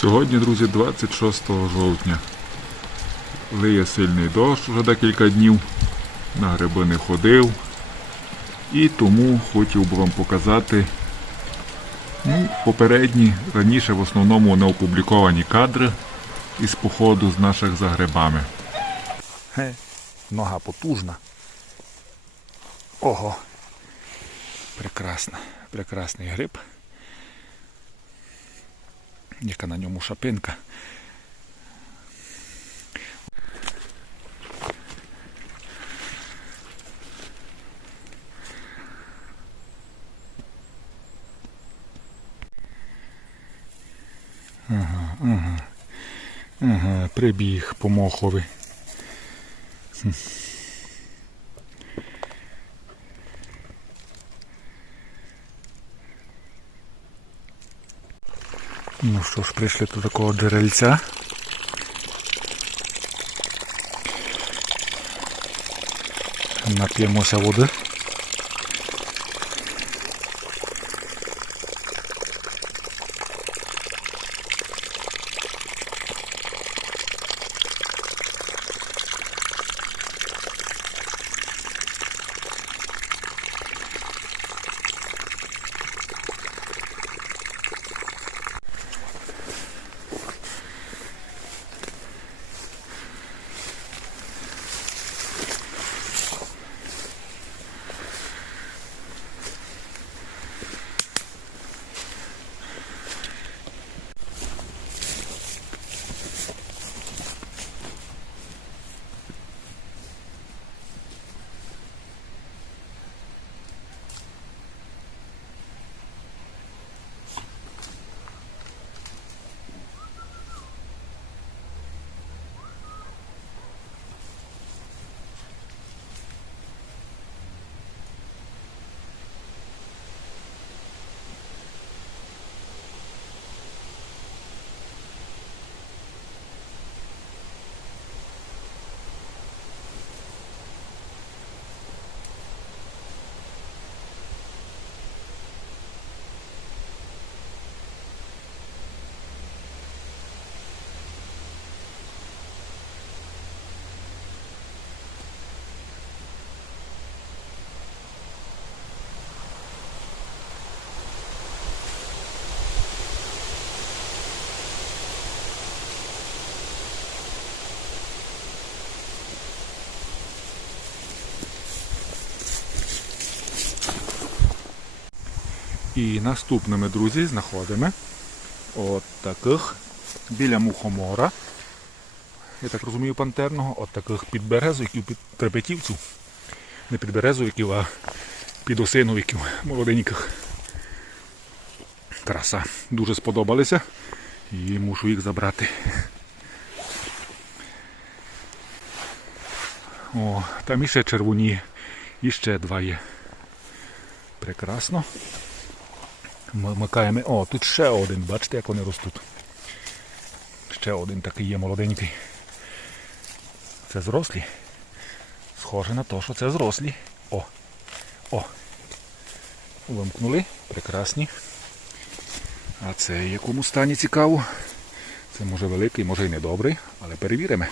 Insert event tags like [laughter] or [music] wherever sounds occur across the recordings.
Сьогодні, друзі, 26 жовтня. Лиє сильний дощ вже декілька днів. На гриби не ходив. І тому хотів би вам показати ну, попередні, раніше в основному не опубліковані кадри із походу з наших за грибами. Ге, нога потужна. Ого. Прекрасна, прекрасний гриб. Яка на ньому шапинка. Ага, ага. Ага, прибіг по мохові. Що ж, прийшли до такого джерельця. Нап'ємося води. І наступними, друзі, знаходимо от таких біля мухомора. Я так розумію, пантерного, от таких підберезовиків, під трепетівців. Не підберезовиків, а підосиновиків молоденьких. Краса. Дуже сподобалися і мушу їх забрати. О, там іще червоні, і ще два є. Прекрасно. Вмикаємо. О, тут ще один, бачите, як вони ростуть. Ще один такий є молоденький. Це зрослі. Схоже на те, що це зрослі. О! О! Вимкнули. Прекрасні. А це в якому стані цікаво. Це може великий, може і не добрий, але перевіримо.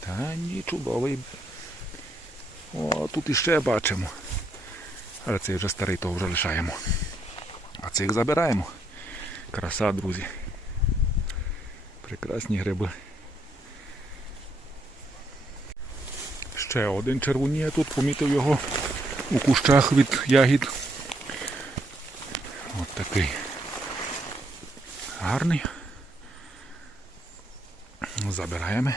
Та ні, чудовий. О, тут іще бачимо. Але цей вже старий, того вже лишаємо. А цих забираємо. Краса, друзі. Прекрасні гриби. Ще один червонія тут, помітив його у кущах від ягід. От такий. Гарний. Забираємо.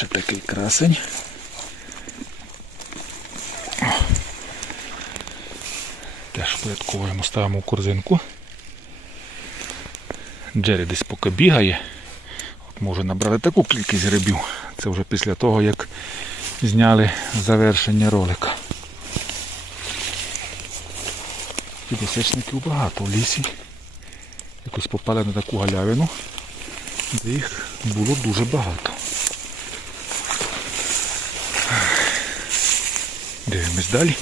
Ще такий красень. Теж порядковуємо, ставимо в корзинку. Джері десь поки бігає. От може набрати таку кількість грибів. Це вже після того, як зняли завершення ролика. Підосичників багато в лісі. Якось попали на таку галявину, де їх було дуже багато. Дивимось далі.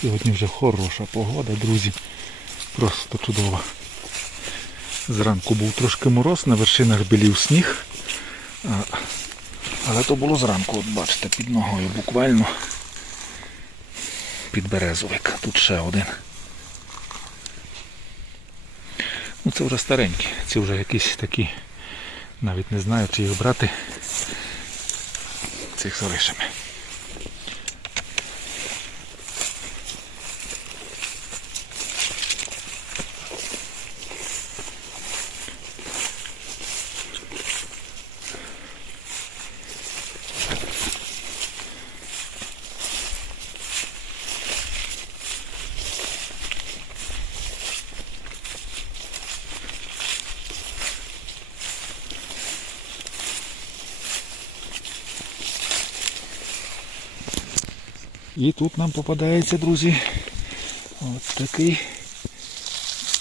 Сьогодні вже хороша погода, друзі. Просто чудова. Зранку був трошки мороз, на вершинах білів сніг. Але то було зранку, от бачите, під ногою буквально під березовик. Тут ще один. Ну це вже старенькі. Ці вже якісь такі, навіть не знаю, чи їх брати. Цих залишимо. І тут нам попадається, друзі, от такий,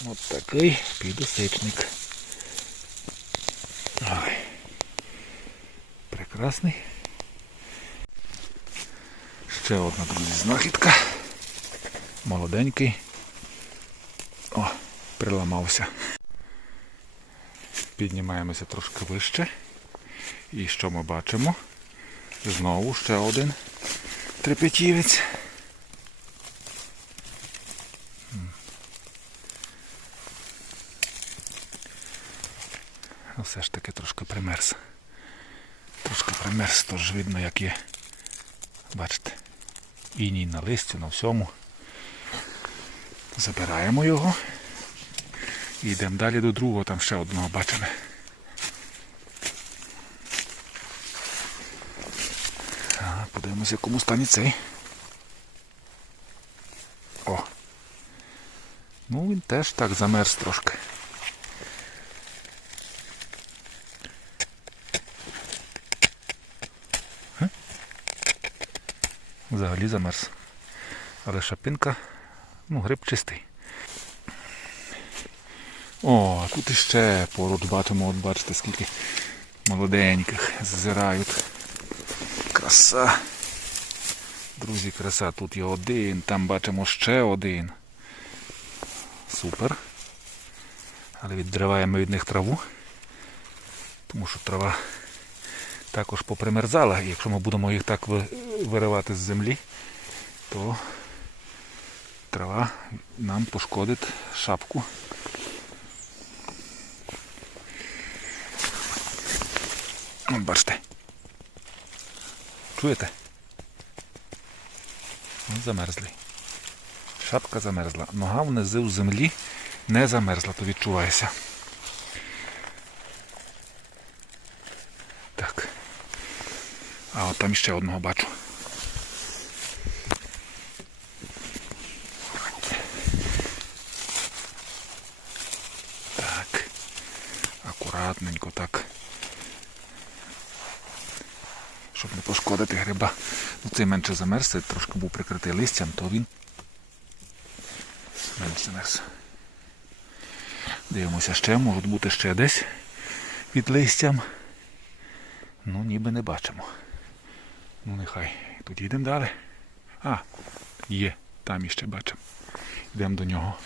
от такий підосичник. Ой. Прекрасний. Ще одна, друзі, знахідка. Молоденький. О, приламався. Піднімаємося трошки вище. І що ми бачимо? Знову ще один трепетівець. Ну, все ж таки трошки примерз. Трошки примерз, тож видно, як є. Бачите, іній на листю, на всьому. Забираємо його. І йдемо далі до другого, там ще одного бачимо. Подивимося, якому стані цей. О. Ну він теж так замерз трошки. Взагалі замерз. Але шапинка, ну, гриб чистий. О, тут іще поруч бачимо, от бачите, скільки молоденьких зазирають. Краса. Друзі, краса, тут є один, там бачимо ще один. Супер. Але відриваємо від них траву, тому що трава також попримерзала. І якщо ми будемо їх так виривати з землі, то трава нам пошкодить шапку. Бачите. Чуєте? Замерзлий. Шапка замерзла. Нога внизу в землі не замерзла, то відчувається. Так. А от там ще одного бачу. Так. Акуратненько так. Щоб не пошкодити гриба. Ну, цей менше замерз, трошки був прикритий листям, то він менше замерз. Дивимося ще, можуть бути ще десь під листям. Ну, ніби не бачимо. Ну нехай. Тут йдемо далі. А, є, там іще бачимо. Йдемо до нього.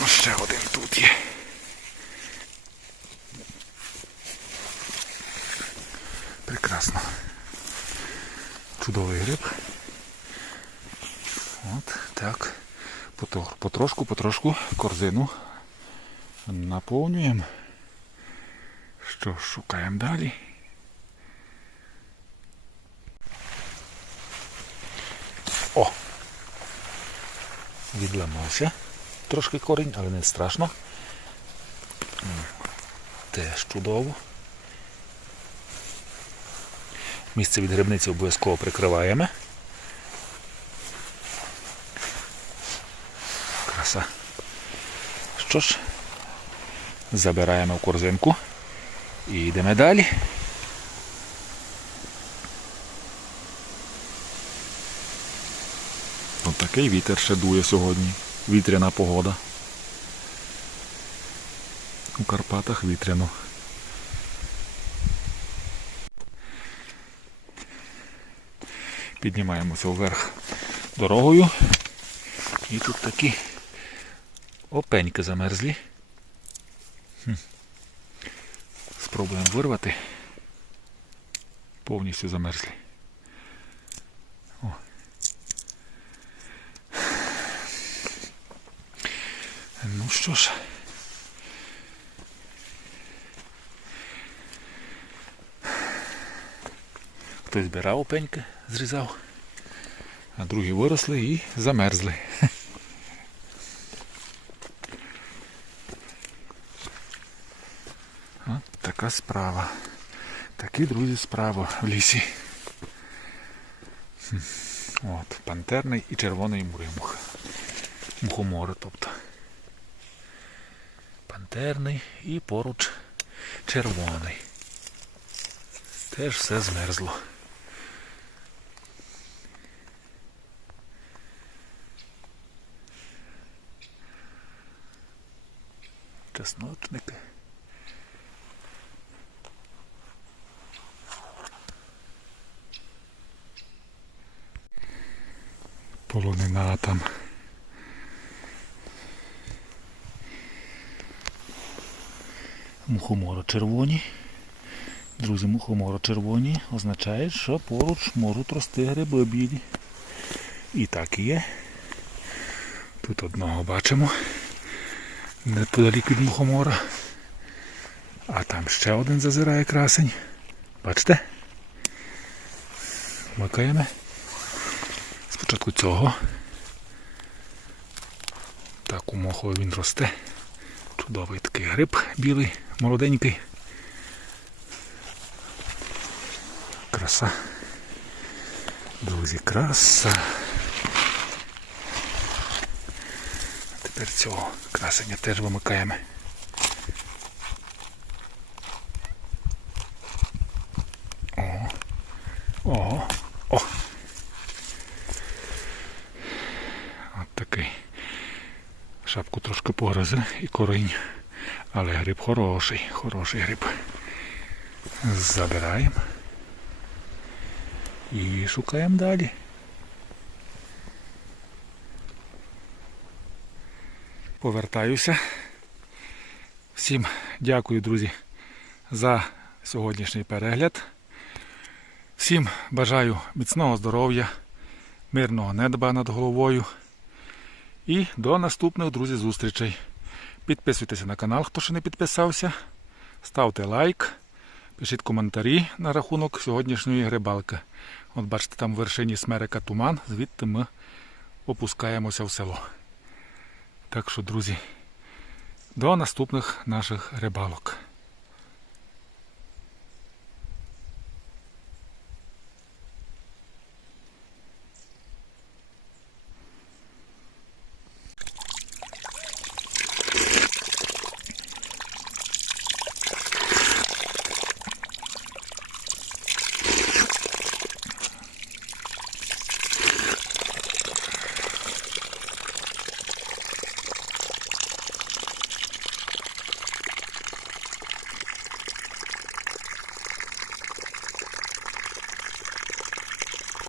Ну, ще один тут є. Прекрасно. Чудовий гриб. От так. Потрошку, потрошку корзину наповнюємо. Що ж, шукаємо далі. О! Відламався. Трошки корінь, але не страшно. Теж чудово. Місце від грибниці обов'язково прикриваємо. Краса. Що ж, забираємо в корзинку і йдемо далі. От такий вітер ще дує сьогодні. Вітряна погода. У Карпатах вітряно. Піднімаємося вверх дорогою. І тут такі опеньки замерзлі. Спробуємо вирвати. Повністю замерзлі. О. Ну що ж. Хтось збирав опеньки, зрізав, а другі виросли і замерзли. [laughs] От така справа. Такі, друзі, справа в лісі. [laughs] От, пантерний і червоний муримух. Мухомори, тобто. Пантерний і поруч червоний. Теж все змерзло. Чесночники. Полонина там. Мухоморо червоні. Друзі, мухоморо червоні означає, що поруч можуть рости гриби білі. І так і є. Тут одного бачимо. Неподалік від мухомора. А там ще один зазирає красень. Бачите? Вмикаємо. Спочатку цього. Так, у мохові він росте. Чудовий такий гриб білий, молоденький. Краса. Друзі, краса. Тепер цього красення теж вимикаємо. О. О. От такий. Шапку трошки погрозе і корінь. Але гриб хороший, хороший гриб. Забираємо. І шукаємо далі. Повертаюся. Всім дякую, друзі, за сьогоднішній перегляд. Всім бажаю міцного здоров'я, мирного неба над головою. І до наступних, друзі, зустрічей. Підписуйтеся на канал, хто ще не підписався. Ставте лайк, пишіть коментарі на рахунок сьогоднішньої грибалки. От бачите, там в вершині смерека туман, звідти ми опускаємося в село. Так що, друзі, до наступних наших рибалок.